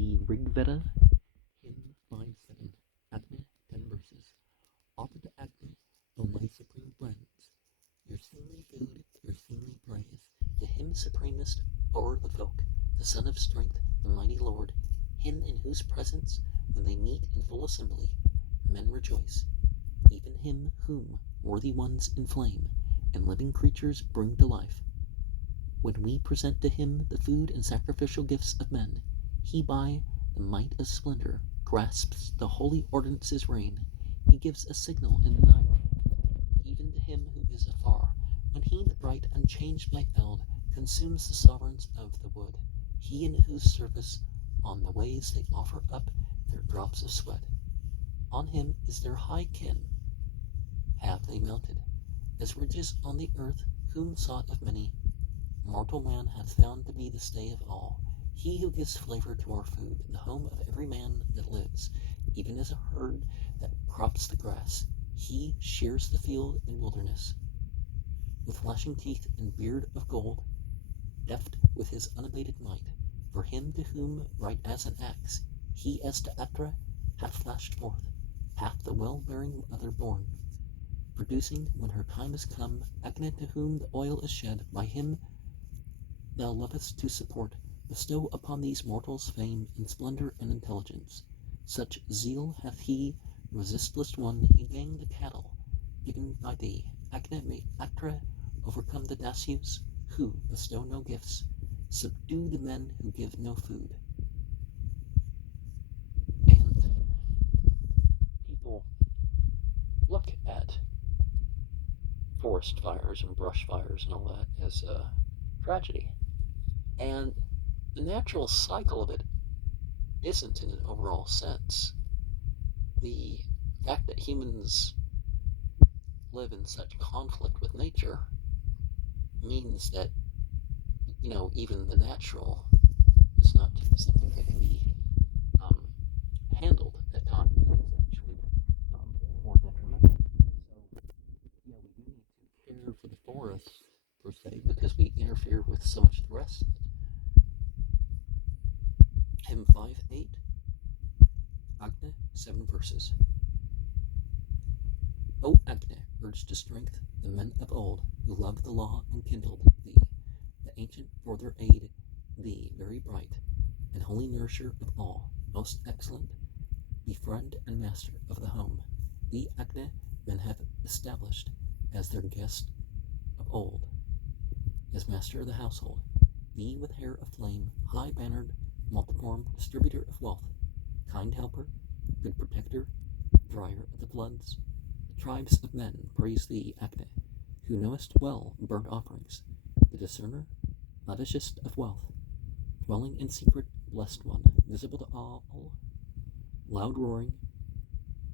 the Rigveda, hymn 5.7, Agni, 10 verses. Offer to Agni, O my supreme friends, your seemly food, your seemly praise, to him supremest o'er the folk, the Son of Strength, the mighty Lord, him in whose presence, when they meet in full assembly, men rejoice, even him whom worthy ones inflame, and living creatures bring to life. When we present to him the food and sacrificial gifts of men, he by the might of splendor grasps the holy ordinance's reign. He gives a signal in the night, even to him who is afar, when he, the bright unchanged by eld, consumes the sovereigns of the wood, he in whose service on the ways they offer up their drops of sweat. On him is their high kin, have they mounted, as ridges on the earth, whom sought of many, mortal man hath found to be the stay of all, he who gives flavor to our food, the home of every man that lives, even as a herd that crops the grass, he shears the field and wilderness. With flashing teeth and beard of gold, deft with his unabated might, for him to whom, right as an axe, he as to Atra hath flashed forth, hath the well-bearing mother born, producing, when her time is come, Agni to whom the oil is shed, by him thou lovest to support, bestow upon these mortals fame and splendor and intelligence. Such zeal hath he, resistless one, he gang the cattle, given by thee. Agni may Atra overcome the Dasyus, who bestow no gifts, subdue the men who give no food. And people look at forest fires and brush fires and all that as a tragedy. And the natural cycle of it isn't in an overall sense. The fact that humans live in such conflict with nature means that, even the natural is not something that can be handled at times. It's actually more detrimental. So, we do need to care for the forest, per se, because we interfere with so much of the rest of it. Hymn 5.8, Agni, 7 verses. O Agni, urged to strength the men of old, who loved the law and kindled thee, the ancient for their aid, thee, very bright, and holy nourisher of all, most excellent, be friend and master of the home. Thee, Agni, men have established as their guest of old, as master of the household, thee with hair of flame, high bannered, multiform, distributor of wealth, kind helper, good protector, dryer of the floods. The tribes of men praise thee, Agni, who knowest well burnt offerings, the discerner, lavishest of wealth, dwelling in secret, blessed one, visible to all, loud roaring,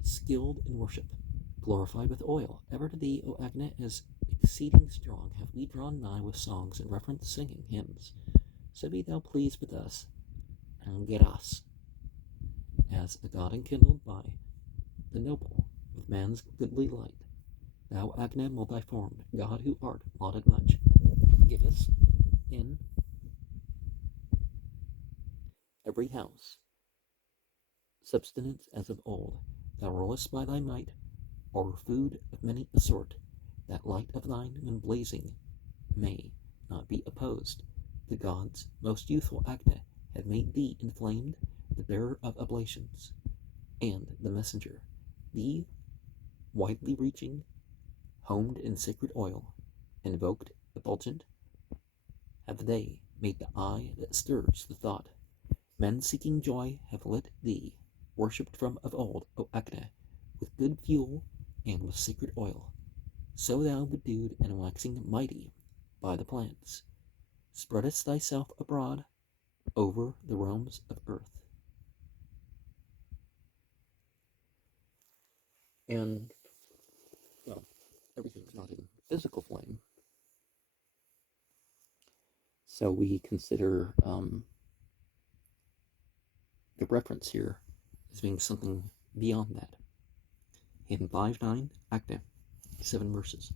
skilled in worship, glorified with oil. Ever to thee, O Agni, as exceeding strong, have we drawn nigh with songs and reverence singing hymns. So be thou pleased with us, and get us, as a god enkindled by the noble with man's goodly light. Thou, Agni, multiformed, God who art lauded much, give us in every house subsistence as of old. Thou rollest by thy might o'er food of many a sort, that light of thine, when blazing, may not be opposed. The gods, most youthful Agni, have made thee inflamed, the bearer of oblations, and the messenger, thee widely reaching, homed in sacred oil, invoked, effulgent, have they made the eye that stirs the thought. Men seeking joy have lit thee, worshipped from of old, O Agni, with good fuel and with sacred oil. So thou, bedewed and waxing mighty by the plants, spreadest thyself abroad over the realms of earth. And, well, everything's not in physical flame. So we consider the reference here as being something beyond that. In 5.9, Agni, 7 verses.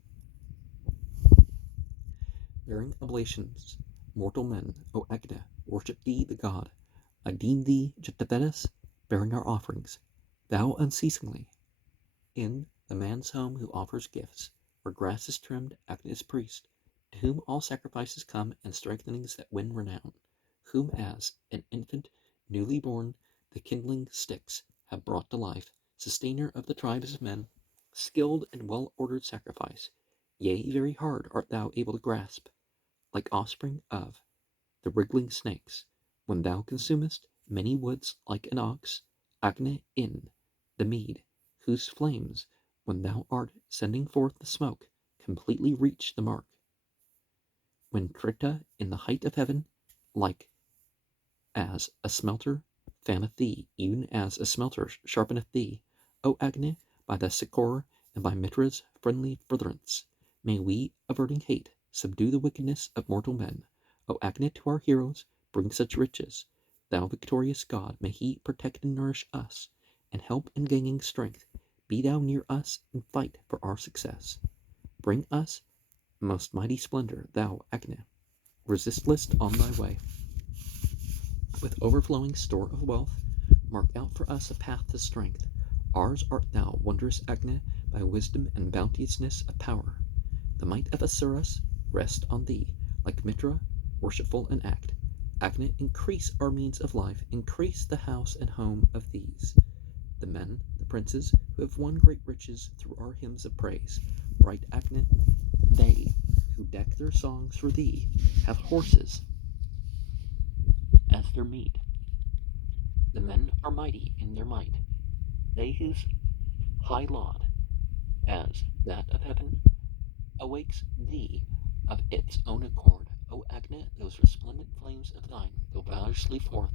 Bearing oblations, mortal men, O Agni, worship thee, the god, I deem thee, Vedas, bearing our offerings, thou unceasingly, in the man's home who offers gifts, where grass is trimmed, Agnes priest, to whom all sacrifices come and strengthenings that win renown, whom as an infant newly born the kindling sticks have brought to life, sustainer of the tribes of men, skilled in well-ordered sacrifice, yea, very hard art thou able to grasp, like offspring of the wriggling snakes, when thou consumest many woods like an ox, Agne in the mead, whose flames, when thou art sending forth the smoke, completely reach the mark. When Krita in the height of heaven, like as a smelter fanneth thee, even as a smelter sharpeneth thee, O Agne, by the succor and by Mitra's friendly furtherance, may we, averting hate, subdue the wickedness of mortal men. O Agne, to our heroes bring such riches. Thou victorious God, may he protect and nourish us, and help in gaining strength. Be thou near us and fight for our success. Bring us most mighty splendor, thou Agne, resistless on thy way. With overflowing store of wealth, mark out for us a path to strength. Ours art thou, wondrous Agne, by wisdom and bounteousness of power. The might of Asuras rest on thee, like Mitra, worshipful in act. Agne, increase our means of life, increase the house and home of these. The men, the princes, who have won great riches through our hymns of praise. Bright Agne, they who deck their songs for thee, have horses as their meat. The men are mighty in their might, they whose high laud, as that of heaven, awakes thee of its own accord. O Agne, those resplendent flames of thine go valorously forth,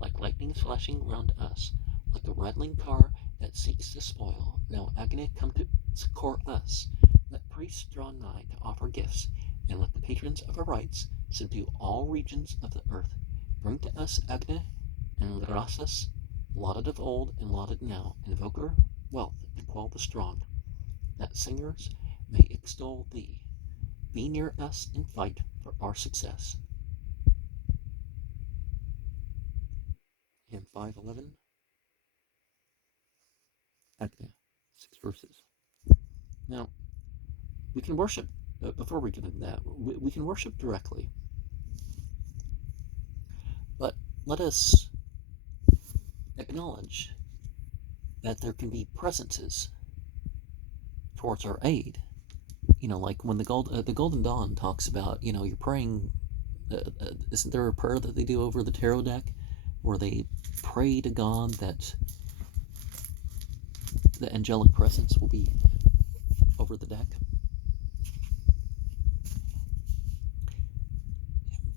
like lightnings flashing round us, like a rattling car that seeks to spoil. Now Agne, come to succor us. Let priests draw nigh to offer gifts, and let the patrons of our rites subdue all regions of the earth. Bring to us Agne and Grasas, lauded of old and lauded now, invoker wealth to quell the strong, that singers may extol thee. Be near us and fight for our success. Hymn 5.11, Agne, 6 verses. Now, we can worship, before we get into that, we can worship directly. But let us acknowledge that there can be presences towards our aid. You know, like when the Golden Dawn talks about, you know, you're praying. Isn't there a prayer that they do over the tarot deck, where they pray to God that the angelic presence will be over the deck?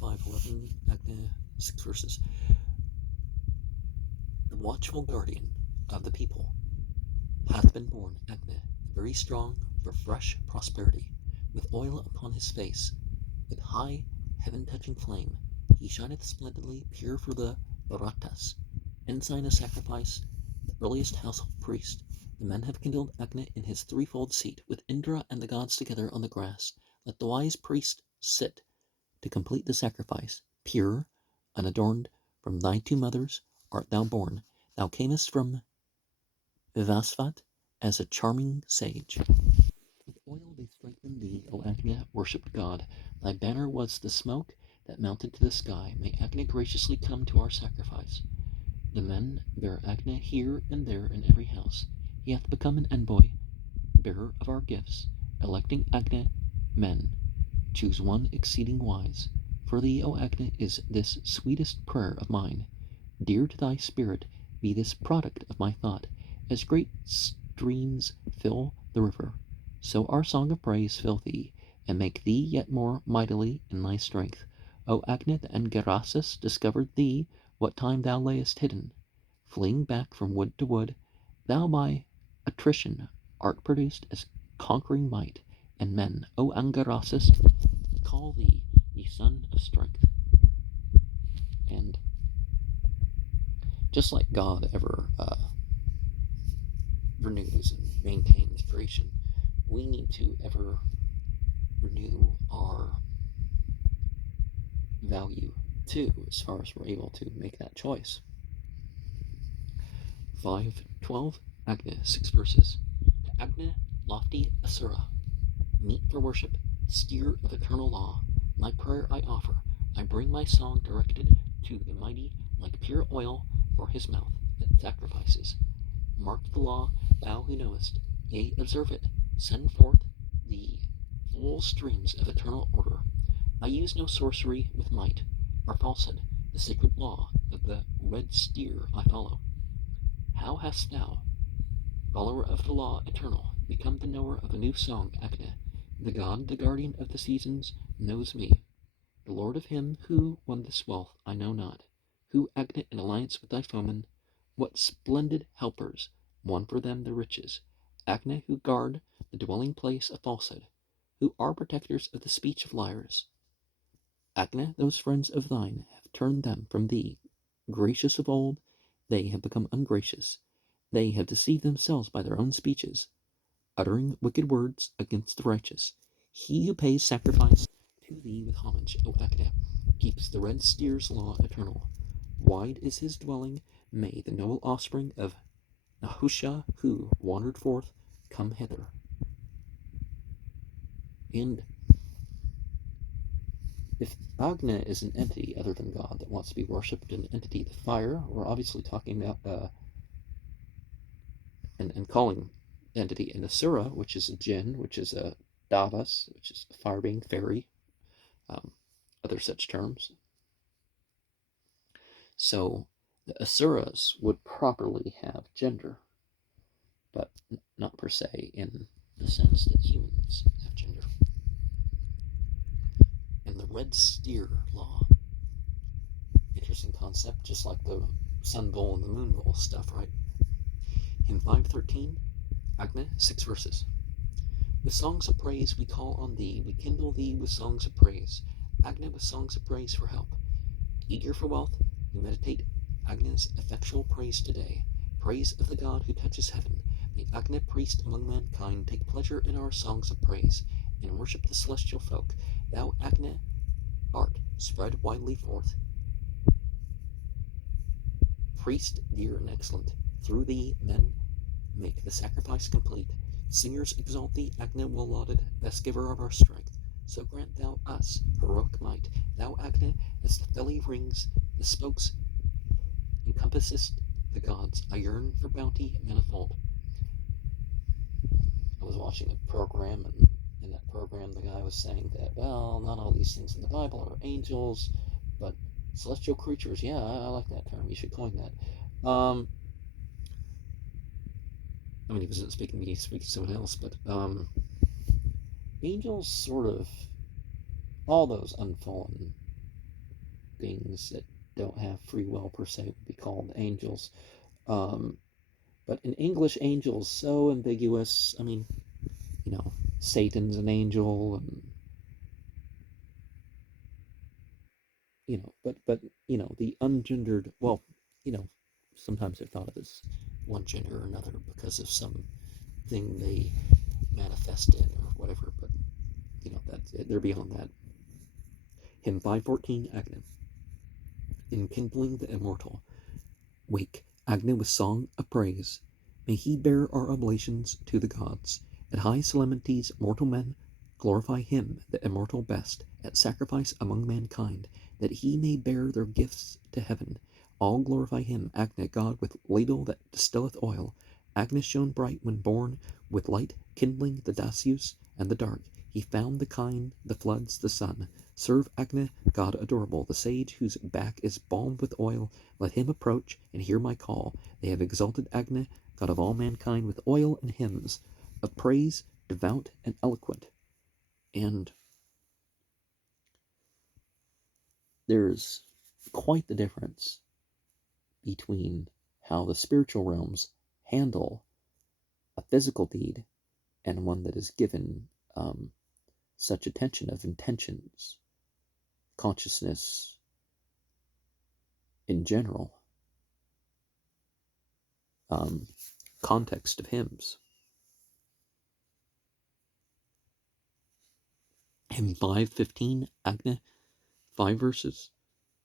5.11, Agne, 6 verses. The watchful guardian of the people hath been born, Agne, very strong for fresh prosperity, with oil upon his face, with high heaven-touching flame. He shineth splendidly, pure for the Bharatas, ensign of sacrifice, the earliest household priest. The men have kindled Agne in his threefold seat, with Indra and the gods together on the grass. Let the wise priest sit to complete the sacrifice. Pure, unadorned, from thy two mothers art thou born. Thou camest from Vivasvat as a charming sage. With oil they strengthened thee, O Agne, worshipped God. Thy banner was the smoke that mounted to the sky. May Agne graciously come to our sacrifice. The men bear Agne here and there in every house. He hath become an envoy, bearer of our gifts, electing Agne men. Choose one exceeding wise. For thee, O Agne, is this sweetest prayer of mine. Dear to thy spirit be this product of my thought, as great streams fill the river. So our song of praise fill thee, and make thee yet more mightily in thy strength. O Agne, the Angerasis discovered thee what time thou layest hidden. Fleeing back from wood to wood, thou by attrition art produced as conquering might, and men, O Angerasis, call thee the son of strength. And just like God ever renews and maintains creation, we need to ever renew our value too, as far as we're able to make that choice. 5.12, Agni, 6 verses. To Agni, lofty Asura, meet for worship, steer of eternal law, my prayer I offer, I bring my song directed to the mighty, like pure oil for his mouth that sacrifices. Mark the law, thou who knowest, yea, observe it, send forth the full streams of eternal order. I use no sorcery with might, or falsehood, the sacred law of the red steer I follow. How hast thou, follower of the law eternal, become the knower of a new song, Agni? The God, the guardian of the seasons, knows me. The Lord of him who won this wealth I know not. Who, Agni, in alliance with thy foemen, what splendid helpers won for them the riches. Agni, who guard the dwelling place of falsehood, who are protectors of the speech of liars. Agni, those friends of thine have turned them from thee. Gracious of old, they have become ungracious. They have deceived themselves by their own speeches, uttering wicked words against the righteous. He who pays sacrifice to thee with homage, O Agni, keeps the red steer's law eternal. Wide is his dwelling, may the noble offspring of Nahusha, who wandered forth, come hither. And if Agni is an entity other than God that wants to be worshipped, an entity, the fire, we're obviously talking about and calling entity an Asura, which is a jinn, which is a Davas, which is a fire being, fairy, other such terms. So the Asuras would properly have gender, but not per se in the sense that humans have gender. And the red steer law, interesting concept, just like the sun bowl and the moon bowl stuff, right? In 5.13, Agni, 6 verses. With songs of praise we call on thee, we kindle thee with songs of praise. Agni, with songs of praise for help. Eager for wealth, we meditate Agni's effectual praise today. Praise of the God who touches heaven. May Agni, priest among mankind, take pleasure in our songs of praise, and worship the celestial folk. Thou, Agni, art spread widely forth. Priest dear and excellent, through thee men make the sacrifice complete. Singers exalt thee, Agni well lauded, best giver of our strength. So grant thou us heroic might. Thou, Agni, as the felly rings, the spokes encompassest the gods. I yearn for bounty manifold. I was watching a program, and in that program the guy was saying that, well, not all these things in the Bible are angels, but celestial creatures. Yeah, I like that term. You should coin that. I mean, he wasn't speaking to me, he was speaking to someone else, but angels sort of, all those unfallen beings that don't have free will per se would be called angels. But in English, angels so ambiguous. I mean, you know, Satan's an angel, and you know, but you know, the ungendered. Well, you know, sometimes they're thought of as one gender or another because of some thing they manifest in or whatever. But you know, they're beyond that. Hymn 5.14, Agni. Enkindling the immortal. Wake, Agni, with song of praise. May he bear our oblations to the gods. At high solemnities, mortal men glorify him, the immortal best, at sacrifice among mankind, that he may bear their gifts to heaven. All glorify him, Agni, God with ladle that distilleth oil. Agni shone bright when born, with light kindling the Dasyus and the dark. He found the kine, the floods, the sun. Serve Agni, God adorable, the sage whose back is balmed with oil. Let him approach and hear my call. They have exalted Agni, God of all mankind, with oil and hymns of praise, devout and eloquent. And there's quite the difference between how the spiritual realms handle a physical deed and one that is given such attention of intentions, consciousness in general, context of hymns. Hymn 5.15, Agni, 5 verses.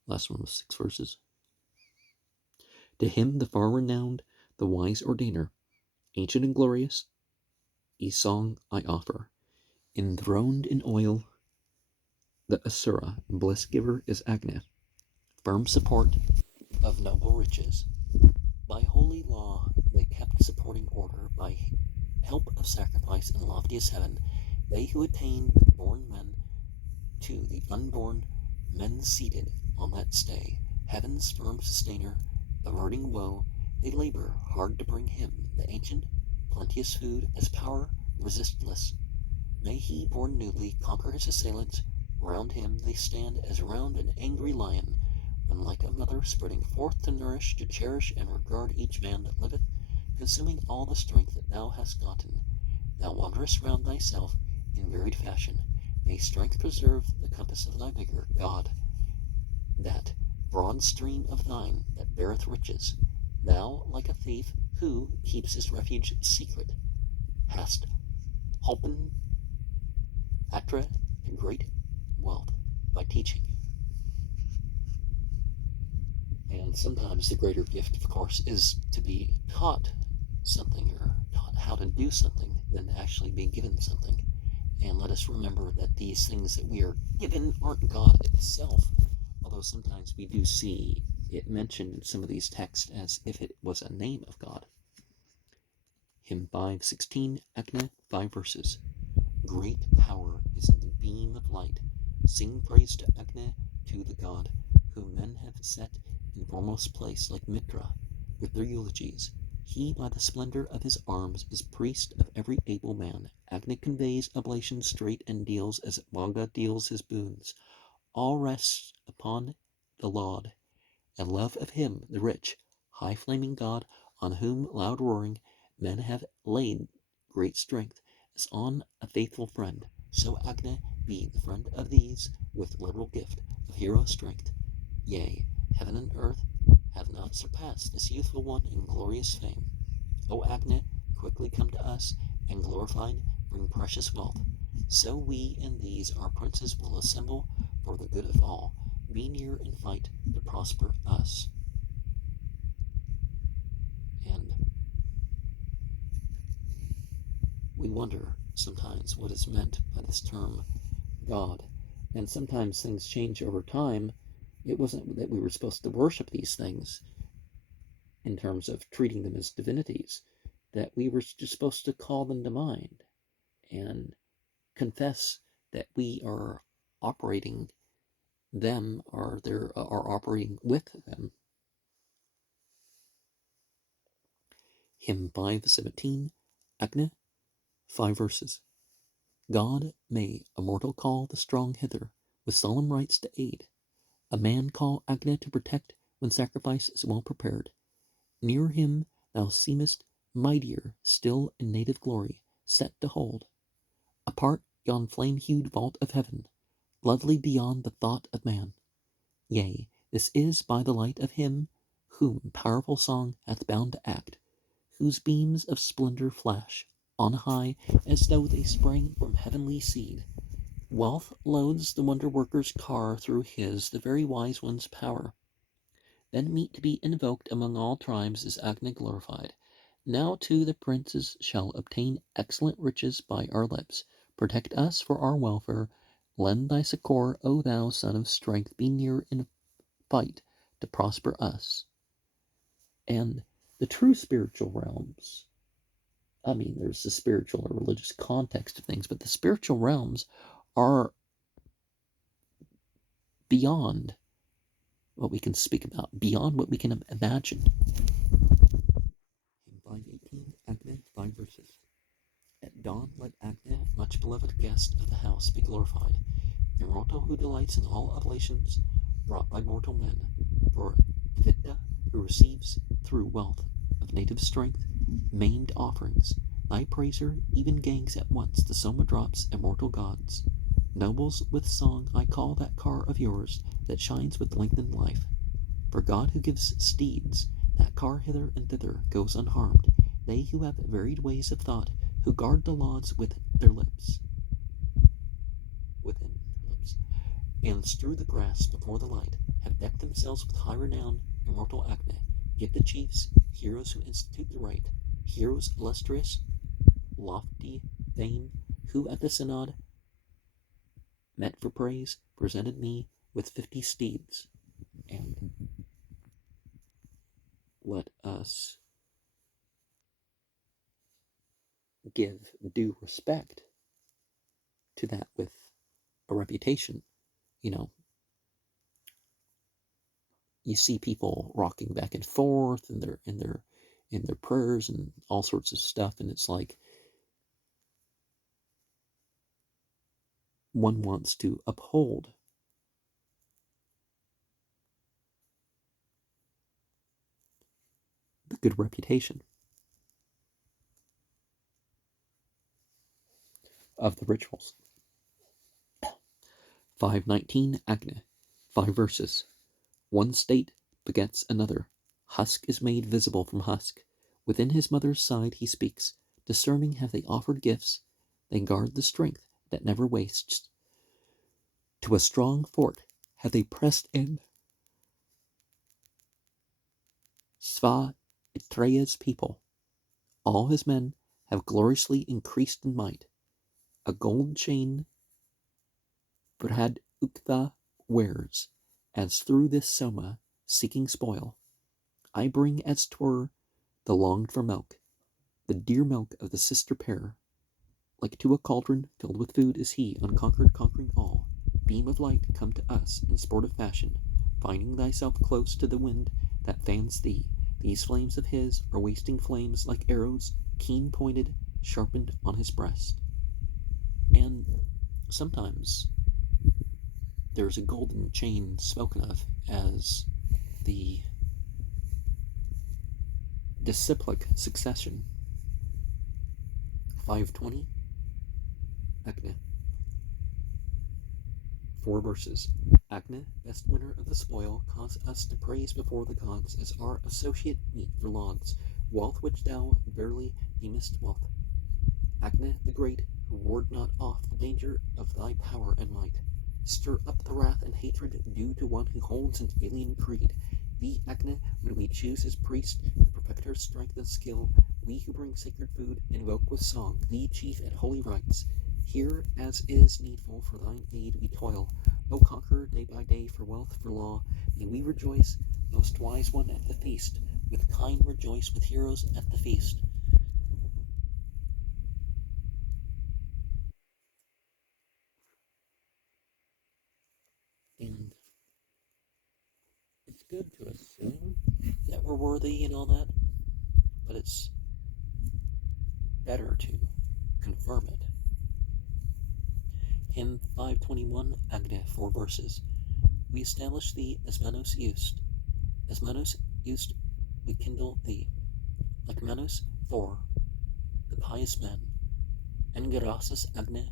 Last one was 6 verses. To him, the far-renowned, the wise ordainer, ancient and glorious, a song I offer. Enthroned in oil, the Asura, bliss-giver is Agni, firm support of noble riches. By holy law they kept supporting order, by help of sacrifice and loftiest heaven, they who attained with born men to the unborn, men seated on that stay, heaven's firm sustainer, averting woe, they labor hard to bring him, the ancient, plenteous food, as power resistless. May he, born newly, conquer his assailants. Round him they stand as round an angry lion, when like a mother spreading forth to nourish, to cherish and regard each man that liveth, consuming all the strength that thou hast gotten. Thou wanderest round thyself in varied fashion. May strength preserve the compass of thy vigor, God, that broad stream of thine that beareth riches. Thou, like a thief who keeps his refuge secret, hast holpen Atra to great wealth by teaching. And sometimes the greater gift, of course, is to be taught something or taught how to do something than to actually be given something. And let us remember that these things that we are given aren't God itself, although sometimes we do see it mentioned in some of these texts as if it was a name of God. Hymn 5.16, Agni, 5 verses. Great power is in the beam of light. Sing praise to Agni, to the God, whom men have set in foremost place like Mitra, with their eulogies. He, by the splendor of his arms, is priest of every able man. Agni conveys oblation straight and deals as Vaga deals his boons. All rests upon the laud, and love of him, the rich, high-flaming God, on whom, loud roaring, men have laid great strength, as on a faithful friend. So Agni be the friend of these, with liberal gift of hero strength. Yea, heaven and earth have not surpassed this youthful one in glorious fame. O Agni, quickly come to us, and glorified bring precious wealth. So we and these our princes will assemble for the good of all. Be near and fight to prosper us. And we wonder sometimes what is meant by this term God. And sometimes things change over time. It wasn't that we were supposed to worship these things in terms of treating them as divinities, that we were just supposed to call them to mind and confess that we are operating them or are operating with them. Hymn 5.17, Agni, 5 verses. God may a mortal call the strong hither, with solemn rites to aid. A man call Agni to protect when sacrifice is well prepared. Near him thou seemest mightier still in native glory, set to hold apart yon flame-hued vault of heaven, lovely beyond the thought of man. Yea, this is by the light of him whom powerful song hath bound to act, whose beams of splendor flash on high as though they sprang from heavenly seed. Wealth loads the wonder-worker's car through his, the very wise one's power. Then meet to be invoked among all tribes is Agni glorified. Now too the princes shall obtain excellent riches by our lips. Protect us for our welfare. Lend thy succor, O thou son of strength, be near in fight to prosper us. And the true spiritual realms, I mean, there's the spiritual or religious context of things, but the spiritual realms are beyond what we can speak about, beyond what we can imagine. In 5.18, Agni, 5 verses. At dawn let Agni, much beloved guest of the house, be glorified, immortal who delights in all oblations brought by mortal men. For Vidya, who receives through wealth of native strength maimed offerings, thy praiser even gangs at once the soma drops immortal gods. Nobles, with song I call that car of yours that shines with lengthened life. For God who gives steeds, that car hither and thither goes unharmed. They who have varied ways of thought, who guard the lauds with their lips, within their lips, and strew the grass before the light, have decked themselves with high renown, immortal Acne. Give the chiefs, heroes who institute the right, heroes illustrious, lofty fame, who at the synod met for praise, presented me with 50 steeds. And let us give due respect to that with a reputation. You know, you see people rocking back and forth in their prayers and all sorts of stuff, and it's like one wants to uphold the good reputation of the rituals. 519 Agni, 5 verses. One state begets another. Husk is made visible from husk. Within his mother's side he speaks. Discerning have they offered gifts. They guard the strength that never wastes. To a strong fort have they pressed in. Sva Itreya's people. All his men have gloriously increased in might. A gold chain Brad Uktha wears, as through this soma, seeking spoil, I bring as 'twere the longed for milk, the dear milk of the sister pair. Like to a cauldron filled with food is he, unconquered, conquering all. Beam of light, come to us in sportive fashion, finding thyself close to the wind that fans thee. These flames of his are wasting flames like arrows, keen pointed, sharpened on his breast. And sometimes there's a golden chain spoken of as the disciplic succession. 520 Acne. 4 verses. Acne, best winner of the spoil, cause us to praise before the gods as our associate meet for lauds, wealth which thou verily deemest wealth. Acne the great, who ward not off the danger of thy power and might. Stir up the wrath and hatred due to one who holds an alien creed. Thee, Acne, would we choose as priest, the perfecter strength and skill. We who bring sacred food invoke with song thee, chief at holy rites. Here, as is needful, for thine aid we toil. O conqueror, day by day, for wealth, for law, may we rejoice, most wise one, at the feast. With kind rejoice, with heroes at the feast. And it's good to assume that we're worthy and all that, but it's better to confirm it. Hymn 521, Agni, 4 verses. We establish thee as Manos used. As Manos used, we kindle thee. Like Manos, for the pious men. Engerasis Agni,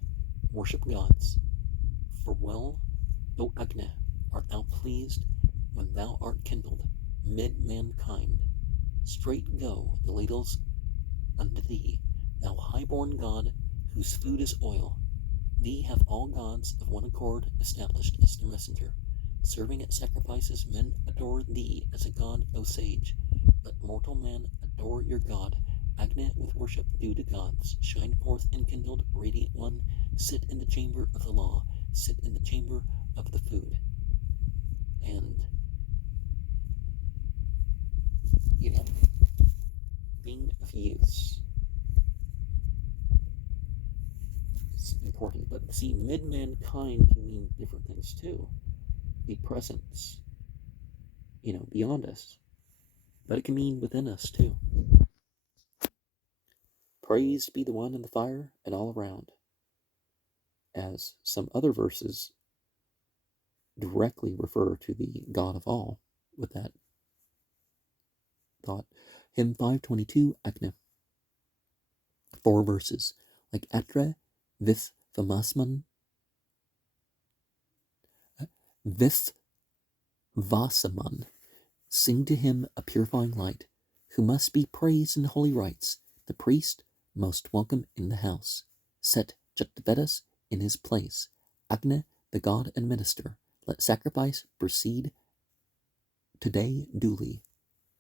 worship gods. For well, O Agni, art thou pleased when thou art kindled mid mankind. Straight go the ladles unto thee, thou high-born god, whose food is oil. Thee have all gods of one accord established as their messenger. Serving at sacrifices, men adore thee as a god, O sage. Let mortal man adore your god. Agni with worship due to gods. Shine forth enkindled, radiant one. Sit in the chamber of the law. Sit in the chamber of the food. And, being of use is important. But see, mid-mankind can mean different things too. The presence, beyond us. But it can mean within us too. Praised be the one in the fire and all around. As some other verses directly refer to the God of all with that thought. Hymn 522, Agni. 4 verses. Like Atre, Vith Vamasman, Vith Vasaman, sing to him a purifying light, who must be praised in holy rites, the priest most welcome in the house. Set Vedas in his place, Agni, the god and minister. Let sacrifice proceed today duly,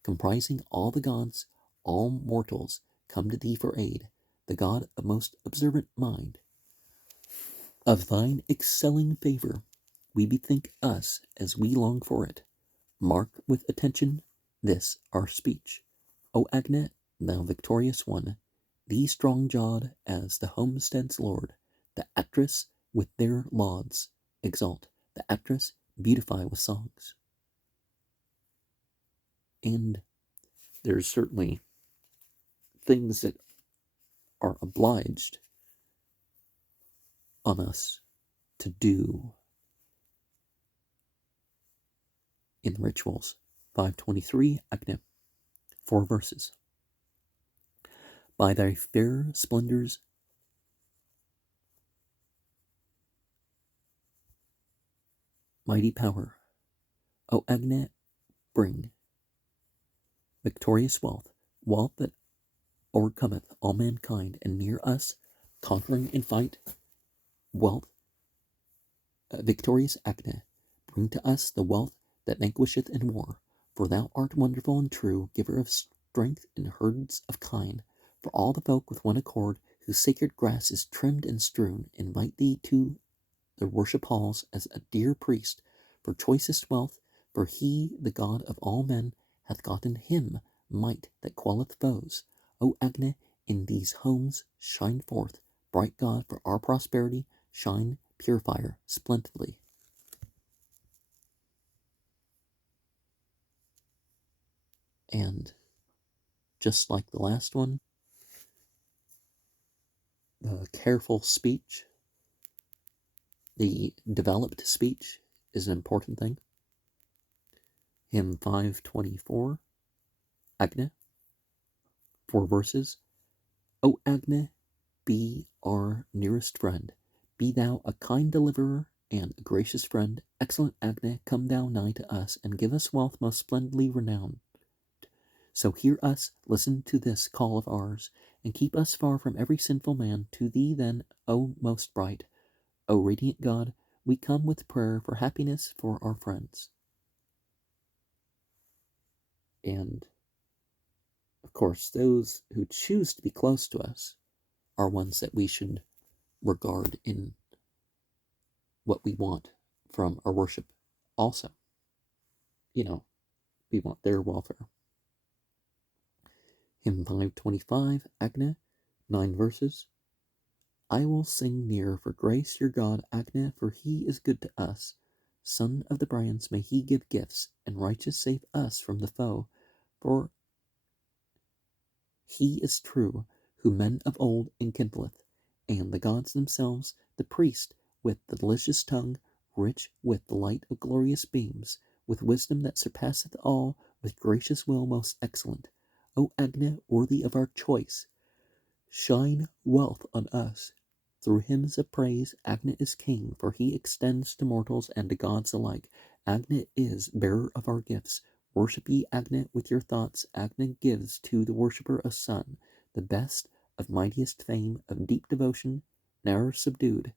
comprising all the gods, all mortals, come to thee for aid, the God of most observant mind. Of thine excelling favor, we bethink us as we long for it. Mark with attention this our speech. O Agne, thou victorious one, thee strong-jawed as the homestead's lord, the actress with their lauds exalt, the actress beautify with songs. And there's certainly things that are obliged on us to do in the rituals. 523 Agne, 4 verses. By thy fair splendors, mighty power, O Agne, bring victorious wealth, wealth that overcometh all mankind, and near us, conquering in fight, wealth, victorious Agne, bring to us the wealth that vanquisheth in war. For thou art wonderful and true, giver of strength in herds of kine. For all the folk with one accord, whose sacred grass is trimmed and strewn, invite thee to their worship halls as a dear priest, for choicest wealth, for he, the God of all men, hath gotten him might that quelleth foes. O Agne, in these homes shine forth, bright God, for our prosperity, shine, purifier, splendidly. And just like the last one, the careful speech, the developed speech is an important thing. Hymn 524, Agne, 4 verses. O Agne, be our nearest friend. Be thou a kind deliverer and a gracious friend. Excellent Agne, come thou nigh to us, and give us wealth most splendidly renowned. So hear us, listen to this call of ours, and keep us far from every sinful man. To thee then, O most bright, O radiant God, we come with prayer for happiness for our friends. And, of course, those who choose to be close to us are ones that we should regard in what we want from our worship also. We want their welfare. Hymn 525, Agne, 9 verses. I will sing near for grace your God, Agne, for he is good to us. Son of the Bryans, may he give gifts, and righteous save us from the foe. For he is true, who men of old enkindleth, and the gods themselves, the priest, with the delicious tongue, rich with the light of glorious beams, with wisdom that surpasseth all, with gracious will most excellent. O Agne, worthy of our choice, shine wealth on us. Through hymns of praise, Agne is king, for he extends to mortals and to gods alike. Agne is bearer of our gifts. Worship ye Agne with your thoughts. Agne gives to the worshipper a son, the best of mightiest fame, of deep devotion, ne'er subdued,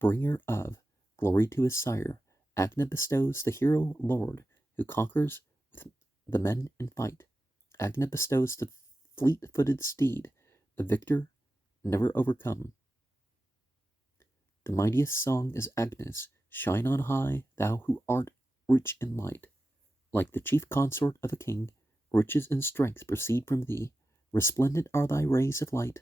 bringer of glory to his sire. Agne bestows the hero lord, who conquers with the men in fight. Agne bestows the fleet-footed steed, the victor never overcome. The mightiest song is Agnes, shine on high, thou who art rich in light. Like the chief consort of a king, riches and strength proceed from thee. Resplendent are thy rays of light.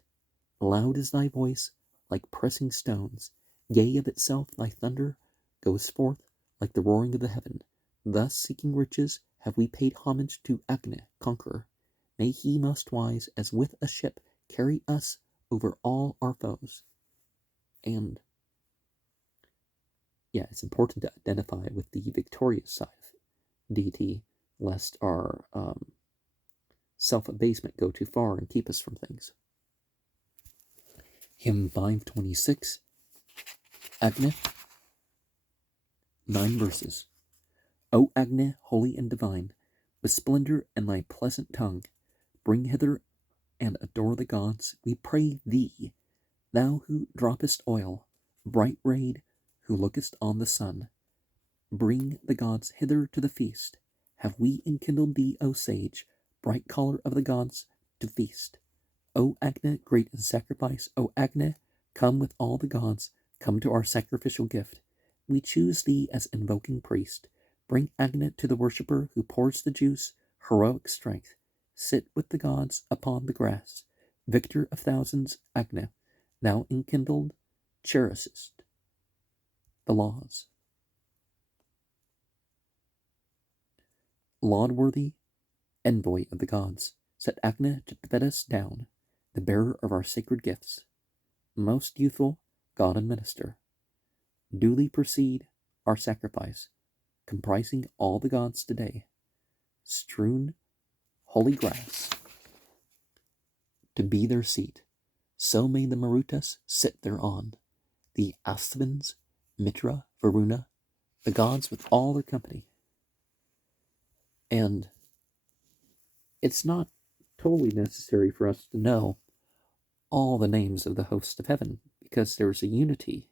Loud is thy voice, like pressing stones. Yea, of itself thy thunder goes forth like the roaring of the heaven. Thus, seeking riches, have we paid homage to Agne, conqueror. May he, most wise, as with a ship, carry us over all our foes. And it's important to identify with the victorious side of deity, lest our self-abasement go too far and keep us from things. Hymn 526, Agne, 9 verses. O Agne, holy and divine, with splendor and thy pleasant tongue, bring hither and adore the gods, we pray thee, thou who droppest oil, bright rayed, who lookest on the sun. Bring the gods hither to the feast, have we enkindled thee, O sage, bright caller of the gods, to feast. O Agni, great in sacrifice, O Agni, come with all the gods, come to our sacrificial gift. We choose thee as invoking priest. Bring Agni to the worshipper who pours the juice, heroic strength. Sit with the gods upon the grass. Victor of thousands, Agni, thou enkindled, cherishest the laws. Laudworthy envoy of the gods, set Agni to Vedas down, the bearer of our sacred gifts. Most youthful god and minister, duly proceed our sacrifice, comprising all the gods today, strewn holy grass to be their seat. So may the Marutas sit thereon, the Astvins, Mitra, Varuna, the gods with all their company. And it's not totally necessary for us to know all the names of the hosts of heaven, because there's a unity